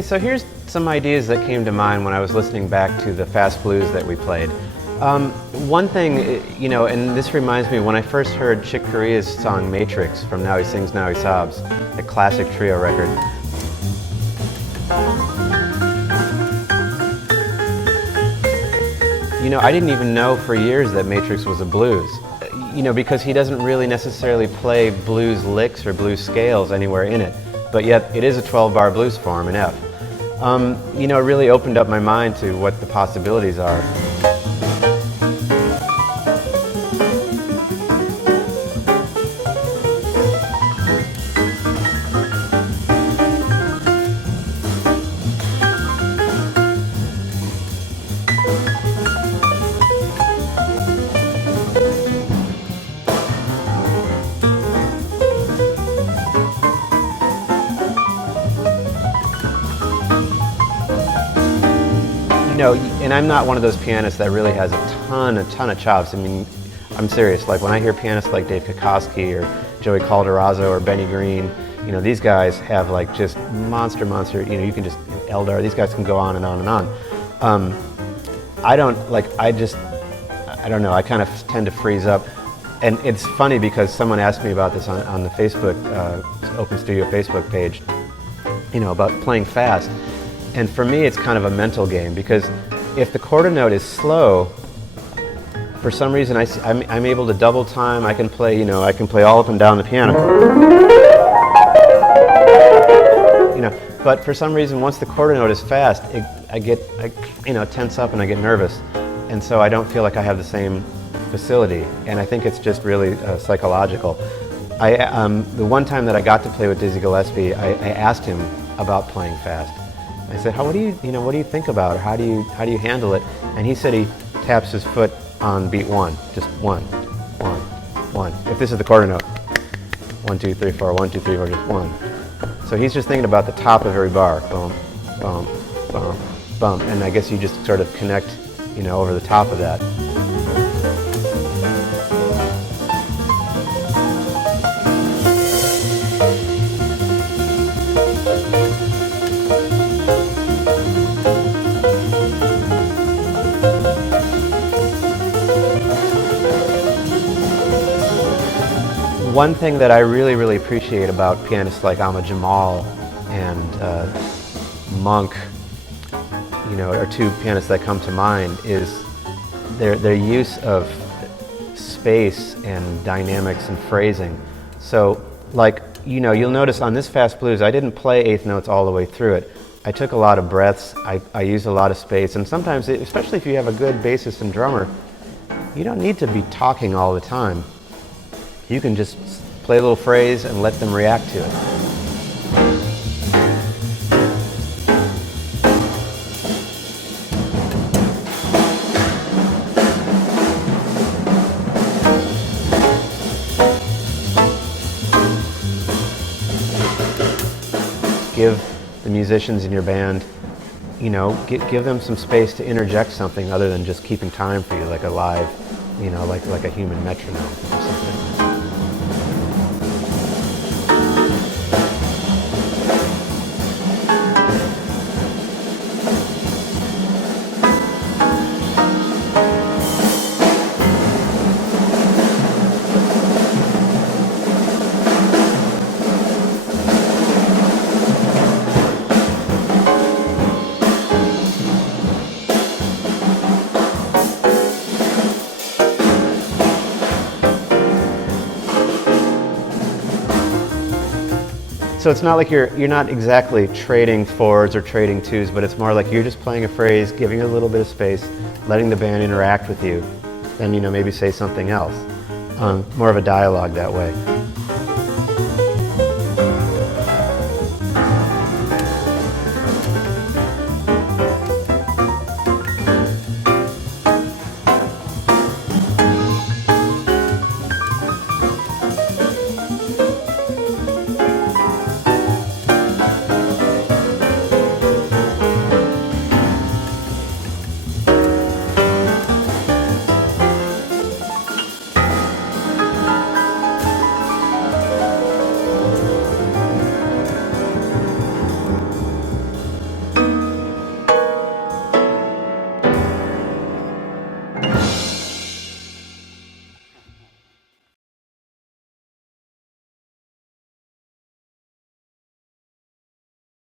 Okay, so here's some ideas that came to mind when I was listening back to the fast blues that we played. One thing, you know, and this reminds me, when I first heard Chick Corea's song Matrix from Now He Sings, Now He Sobs, a classic trio record. You know, I didn't even know for years that Matrix was a blues. You know, because he doesn't really necessarily play blues licks or blues scales anywhere in it, but yet it is a 12-bar blues form in F. You know, it really opened up my mind to what the possibilities are. You know, and I'm not one of those pianists that really has a ton of chops. I mean, I'm serious. Like when I hear pianists like Dave Kokoski or Joey Calderazzo or Benny Green, you know, these guys have like just monster, you know, you can just, Eldar, these guys can go on and on and on. I don't, like, I don't know, I kind of tend to freeze up. And it's funny because someone asked me about this on the Facebook, Open Studio Facebook page, you know, about playing fast. And for me, it's kind of a mental game, because if the quarter note is slow, for some reason I'm able to double time. I can play, you know, I can play all up and down the piano. You know, but for some reason, once the quarter note is fast, I you know, tense up and I get nervous, and so I don't feel like I have the same facility. And I think it's just really psychological. The one time that I got to play with Dizzy Gillespie, I asked him about playing fast. I said, what do you think about it? How do you handle it? And he said he taps his foot on beat one, just one, one, one. If this is the quarter note, 1, 2, 3, 4, 1, 2, 3, 4, just one. So he's just thinking about the top of every bar, boom, boom, boom, boom, and I guess you just sort of connect, you know, over the top of that. One thing that I really appreciate about pianists like Ahmad Jamal and Monk, you know, are two pianists that come to mind, is their use of space and dynamics and phrasing. So, like, you know, you'll notice on this fast blues, I didn't play eighth notes all the way through it. I took a lot of breaths, I used a lot of space, and sometimes, especially if you have a good bassist and drummer, you don't need to be talking all the time. You can just play a little phrase and let them react to it. Give the musicians in your band, you know, give them some space to interject something other than just keeping time for you, like a live, you know, like a human metronome or something. So it's not like you're not exactly trading fours or trading twos, but it's more like you're just playing a phrase, giving it a little bit of space, letting the band interact with you, then, you know, maybe say something else. More of a dialogue that way.